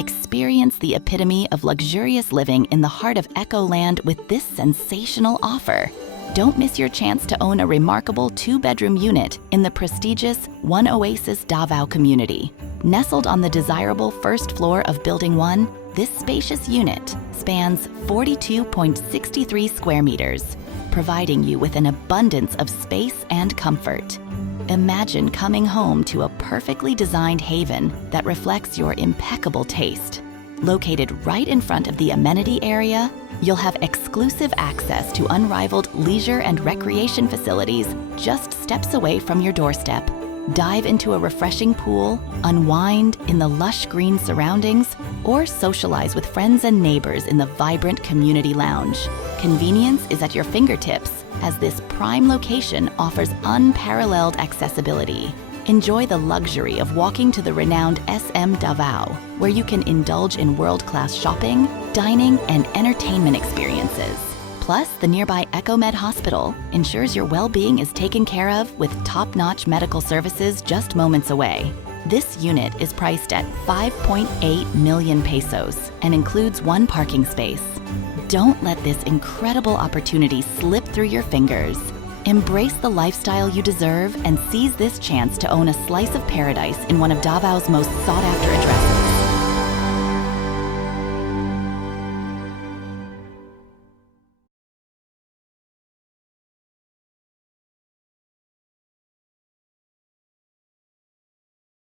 Experience the epitome of luxurious living in the heart of Ecoland with this sensational offer. Don't miss your chance to own a remarkable 2-bedroom unit in the prestigious One Oasis Davao community. Nestled on the desirable first floor of Building 1, this spacious unit spans 42.63 square meters, providing you with an abundance of space and comfort. Imagine coming home to a perfectly designed haven that reflects your impeccable taste. Located right in front of the amenity area, you'll have exclusive access to unrivaled leisure and recreation facilities just steps away from your doorstep. Dive into a refreshing pool, unwind in the lush green surroundings, or socialize with friends and neighbors in the vibrant community lounge. Convenience is at your fingertips, as this prime location offers unparalleled accessibility. Enjoy the luxury of walking to the renowned SM Davao, where you can indulge in world-class shopping, dining, and entertainment experiences. Plus, the nearby Ecomed Hospital ensures your well-being is taken care of with top-notch medical services just moments away. This unit is priced at 5.8 million pesos and includes 1 parking space. Don't let this incredible opportunity slip through your fingers. Embrace the lifestyle you deserve and seize this chance to own a slice of paradise in one of Davao's most sought-after addresses.